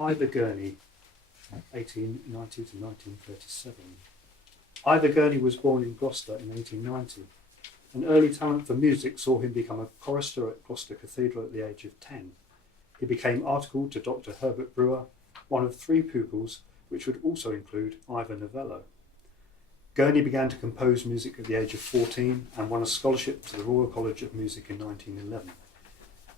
Ivor Gurney, 1890 to 1937. Ivor Gurney was born in Gloucester in 1890. An early talent for music saw him become a chorister at Gloucester Cathedral at the age of 10. He became articled to Dr. Herbert Brewer, one of 3 pupils, which would also include Ivor Novello. Gurney began to compose music at the age of 14 and won a scholarship to the Royal College of Music in 1911.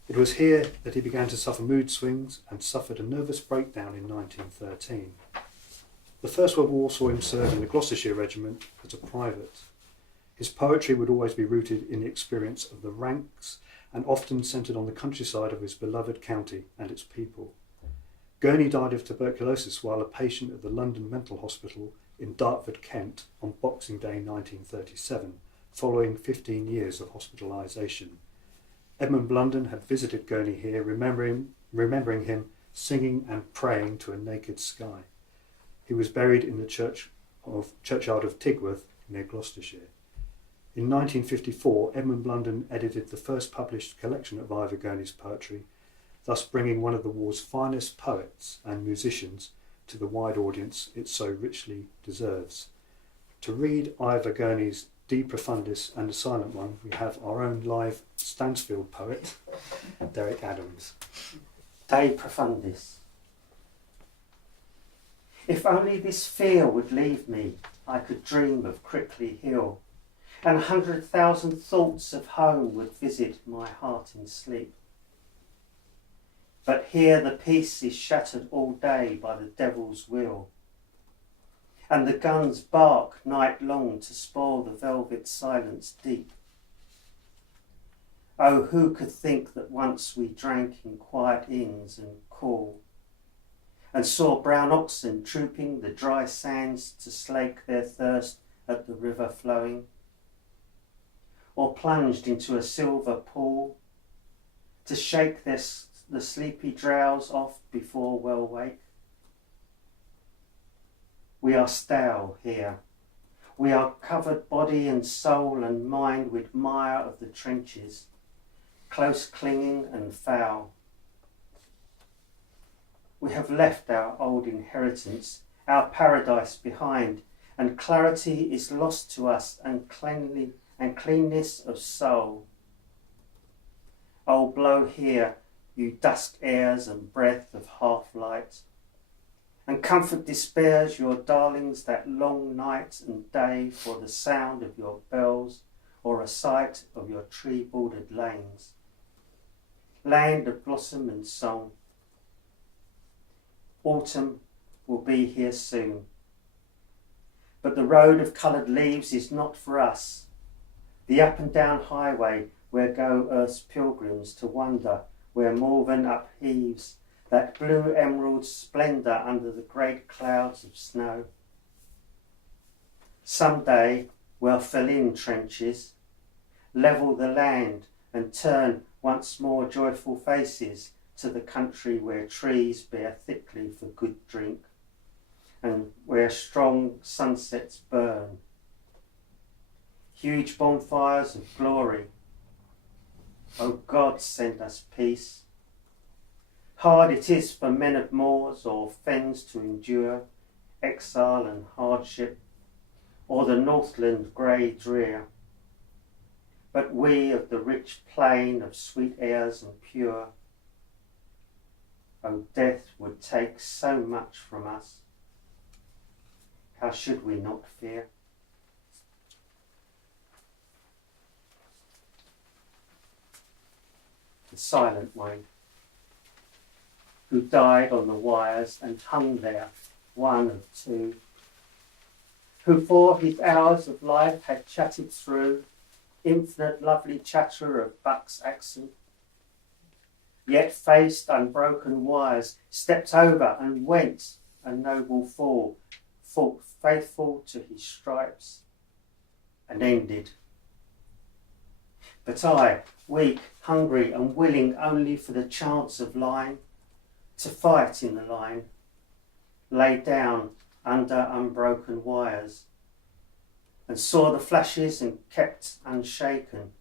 It was here that he began to suffer mood swings and suffered a nervous breakdown in 1913. The First World War saw him serve in the Gloucestershire Regiment as a private. His poetry would always be rooted in the experience of the ranks and often centred on the countryside of his beloved county and its people. Gurney died of tuberculosis while a patient at the London Mental Hospital in Dartford, Kent, on Boxing Day 1937, following 15 years of hospitalisation. Edmund Blunden had visited Gurney here, remembering him singing and praying to a naked sky. He was buried in the churchyard of Tigworth, near Gloucestershire. In 1954, Edmund Blunden edited the first published collection of Ivor Gurney's poetry, thus bringing one of the war's finest poets and musicians to the wide audience it so richly deserves. To read Ivor Gurney's De Profundis and the Silent One, we have our own live Stansfield poet, Derek Adams. De Profundis. If only this fear would leave me, I could dream of Crickley Hill, and 100,000 thoughts of home would visit my heart in sleep. But here the peace is shattered all day by the devil's will, and the guns bark night long to spoil the velvet silence deep. Oh, who could think that once we drank in quiet inns and cool, and saw brown oxen trooping the dry sands to slake their thirst at the river flowing, or plunged into a silver pool to shake the sleepy drowse off before well wake? We are stale here. We are covered body and soul and mind with mire of the trenches, close clinging and foul. We have left our old inheritance, our paradise behind, and clarity is lost to us and cleanness of soul. Oh, blow here, you dusk airs and breath of half-light, and comfort despairs your darlings that long night and day for the sound of your bells or a sight of your tree-bordered lanes. Land of blossom and song. Autumn will be here soon, but the road of coloured leaves is not for us, the up and down highway where go earth's pilgrims to wander, where Malvern upheaves that blue emerald splendour under the great clouds of snow. Some day we'll fill in trenches, level the land and turn once more joyful faces to the country where trees bear thickly for good drink and where strong sunsets burn. Huge bonfires of glory. O God, send us peace. Hard it is for men of moors or fens to endure exile and hardship, or the Northland grey drear. But we of the rich plain of sweet airs and pure, O death would take so much from us. How should we not fear? The Silent One, who died on the wires and hung there, one of 2, who for his hours of life had chatted through infinite lovely chatter of buck's accent, yet faced unbroken wires, stepped over and went a noble fall, fought faithful to his stripes, and ended. But I, weak, hungry and willing only for the chance of line, to fight in the line, lay down under unbroken wires, and saw the flashes and kept unshaken,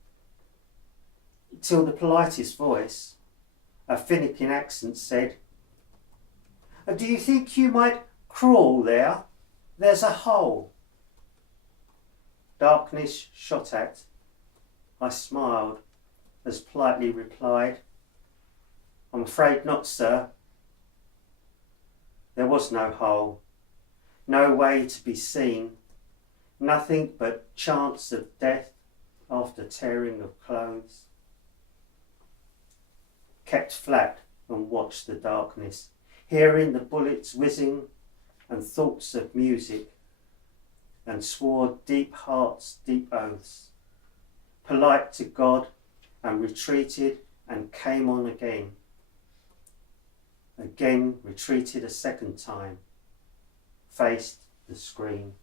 till the politest voice, a finicking accent, said, Do you think you might crawl there? There's a hole. Darkness shot at. I smiled, as politely replied, I'm afraid not, sir. There was no hole, no way to be seen, nothing but chance of death after tearing of clothes. Kept flat and watched the darkness, hearing the bullets whizzing and thoughts of music, and swore deep hearts, deep oaths, polite to God, and retreated and came on again. Again retreated a second time, faced the screen.